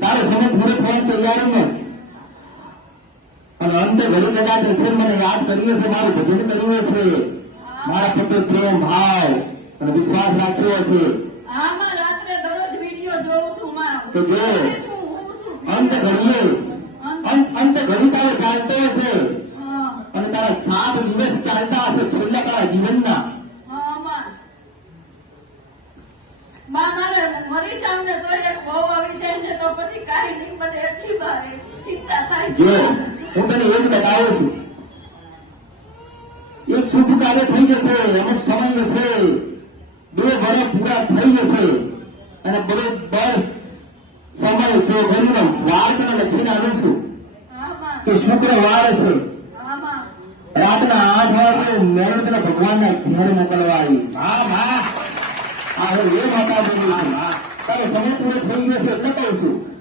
તારો સમય પૂરો થવાની તૈયારી નથી અને અંતે ઘડી કદાચ છે મને યાદ કરીએ છે મારું ભજન કર્યું છે મારા પ્રત્યે પ્રેમ ભાવ અને વિશ્વાસ રાખ્યો છે આમાં રાત્રે દરરોજ વિડિયો જોઉં છું માં તો જો અંત ઘડી તારો ચાલતો હશે અને તારા 7 દિવસ ચાલતા હશે છેલ્લા તારા જીવનના મારે મરી જાઉં ને તો એક બહુ આવી જાય ને તો પછી કાંઈ નહીં મને એટલી ભારે ચિંતા થાય જો હું તને એ જ બતાવું છું એક શુભ કાર્ય થઈ જશે અમુક સમય હશે 2 વર્ષ પૂરા થઈ જશે અને બરોબર સમય જો ઘરનો વાર તને લખીને આવું છું કે શુક્રવાર છે રાતના 8 વાગે મેળો તને ભગવાનના ઘેર મોકલવા આવી હા એ માતા બોલું છું તારો સમય પૂરો થઈ ગયો છે એટલે કહું છું